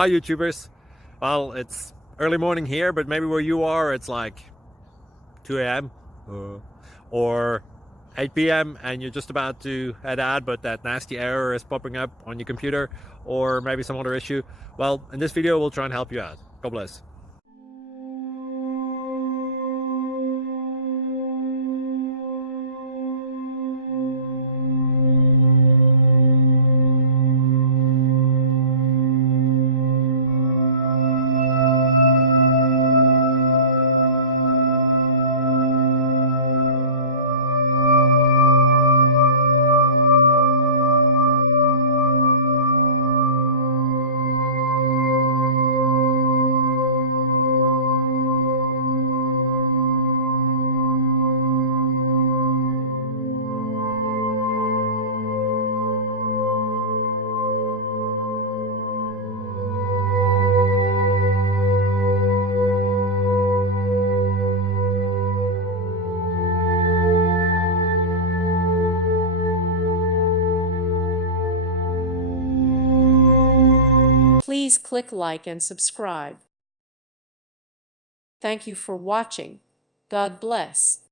Hi YouTubers. Well, it's early morning here, but maybe where you are it's like 2 a.m. Or 8 p.m. and you're just about to head out, but that nasty error is popping up on your computer, or maybe some other issue. Well, in this video we'll try and help you out. God bless. Please click like and subscribe. Thank you for watching. God bless.